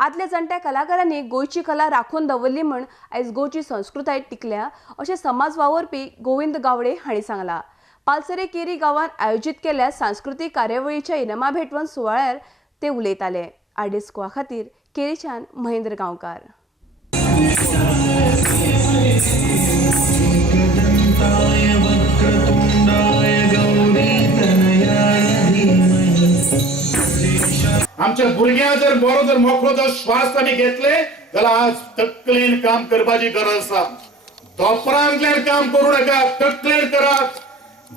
आदल्या जाणट्या कलाकारांनी गोयची कला राखून दवरली म्हण आयज गोयची संस्कृताय टिकल्या अशें समाज वावरपी गोविंद गावडे हांणी सांगला। पालसरे केरी गांवांत आयोजीत केल्ल्या सांस्कृतीक कार्यावळीच्या इनामां भेटवण सुवाळ्यार ते उलयताले। आरडीस्कोआ खातीर केरीच्यान महेंद्र गांवकार। आमच्या भुरग्यां जर बरो जर मोकळो जर श्वास आमी घेतले जाल्यार आज तकलेन काम करपाची गरज आसा। धोपरांतल्यान काम करूं नाका, तकलेन करात।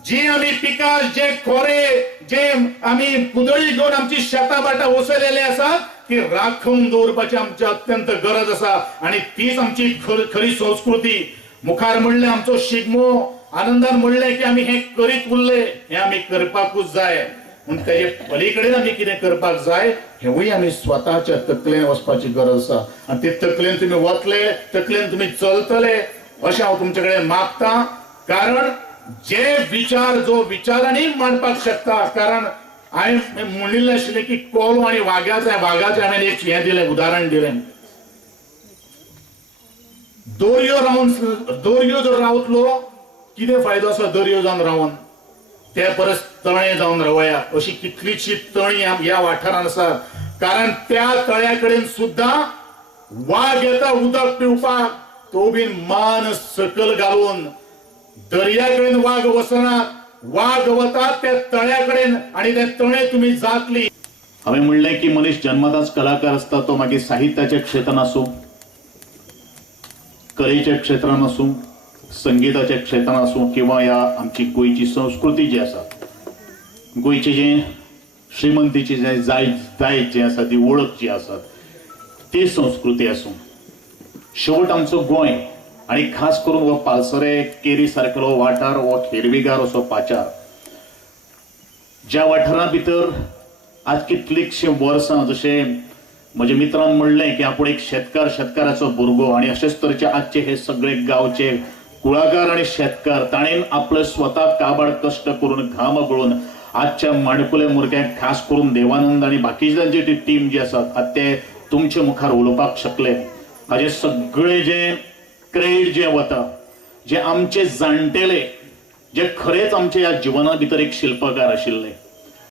जी आमी पिकां जे खोरे जे आमी कुदळी घेवन आमची शेतां बाटा वसयलेले आसा ती राखून दवरपाची आमची अत्यंत गरज आसा आणि तीच आमची खरी संस्कृती। मुखार म्हणले आमचो शिगमो आनंदान म्हणले की आमी हे करीत उरले, हे आमी करपाकूच जाय। म्हणून तेजे पलीकडेन आमी कितें करपाक जाय हेवूय आमी स्वताच्या तकलेन वचपाची गरज आसा आनी ते तकलेन तुमी वतले, तकलेन तुमी चलतले अशें हांव तुमचे कडेन मागतां। कारण जे विचार जो विचारांनी मांडपाक शकता, कारण हांवें म्हणिल्लें आशिल्लें की कोलो आनी वाघाचें हांवें एक हें दिलें उदाहरण दिलें। दर्यो जर रावतलो कितें फायदो आसा दर्यो जावन रावन, ते परस तळे जावन रावया अशी कितलीशी तळी ह्या वाठारांत आसात। कारण त्या तळ्या कडेन सुद्दां वाघ येता उदक पिवपाक, तो बीन मान सकल घालून। दर्या कडेन वाघ वचनात, वाघ वतात त्या तळ्या कडेन आणि ते तळे तुमी जातली। हांवें म्हणलें की मनीस जन्मताच कलाकार आसता, तो मागीर साहित्याच्या क्षेत्रांत आसूं, कलेच्या क्षेत्रांत आसूं, संगीताच्या क्षेत्रांत आसूं किंवा ह्या आमची गोंयची संस्कृती जी आसा, गोंयचे जे श्रीमंतीची जे दायज जे आसा, ती ओळख जी आसा ती संस्कृती आसूं। शेवट आमचो गोंय आणि खास करून हो पालसरे केरी सारकेलो वाठार हो हिरवीगार असो पाचार, ज्या वाठारा भितर आज कितलींशीं वर्सां जशें म्हज्या मित्रान म्हणलें की आपूण एक शेतकाराचो भुरगो आणि अशेच तरेचे आजचे हे सगळे गांवचे कुळागर आणि शेतकार ताणेन आपले स्वता काबाड कष्ट करून घाम गळून आजच्या माणकुले मुरग्यांक खास करून देवानंद आणि बाकीच्यांची ती टीम जी आसा आज ते तुमचे मुखार उलोवपाक शकले। हाजे सगळे जे क्रेडिट जे वता, जे आमचे जाणटेले जे खरेच आमच्या ह्या जिवना भितर एक शिल्पकार आशिल्ले,